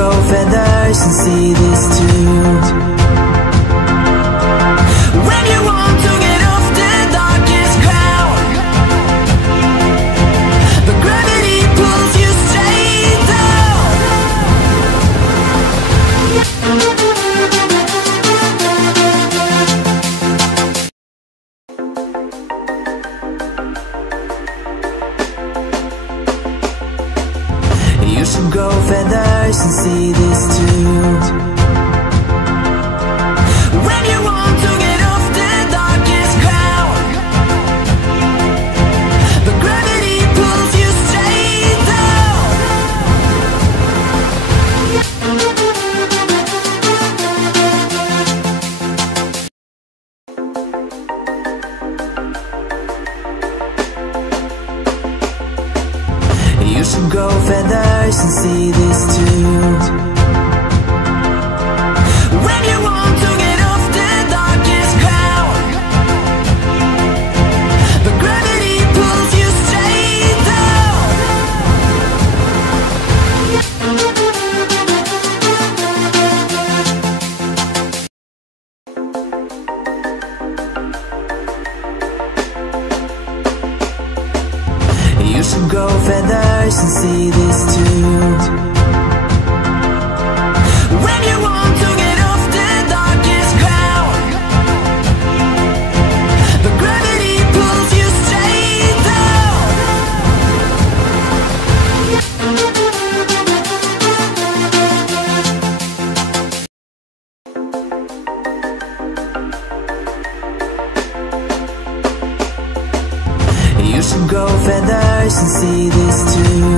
grow feathers and see this too. When you want to get off the darkest ground, but gravity pulls you straight down. You should grow feathers and see this too. When you want to get off the darkest ground, but gravity pulls you straight down. You should grow feathers and see this too. When you want to get off the darkest ground, but gravity pulls you straight down. You should grow feathers and see this too. When you want to get off the darkest ground, but gravity pulls you straight down. You should grow feathers and see this too.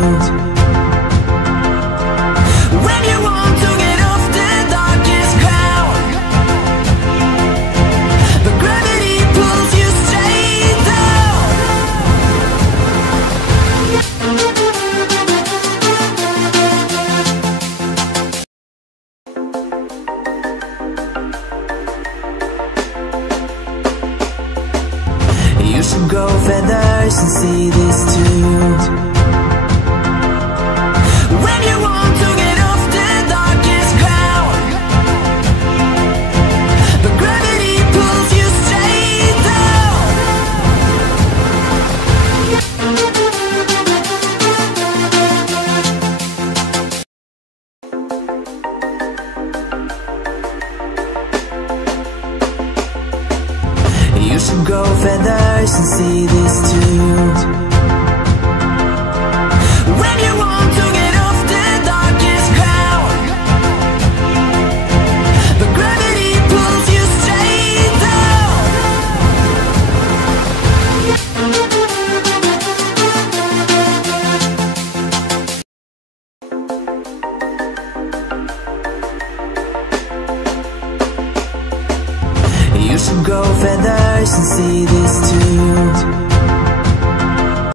When you want to get off the darkest ground, but gravity pulls you straight down. You should grow feathers and see this too. When you want to get off the darkest ground, but gravity pulls you straight down. You should grow feathers and see this too. When you want to get off the darkest ground, but gravity pulls you straight down. You should grow feathers and see this too.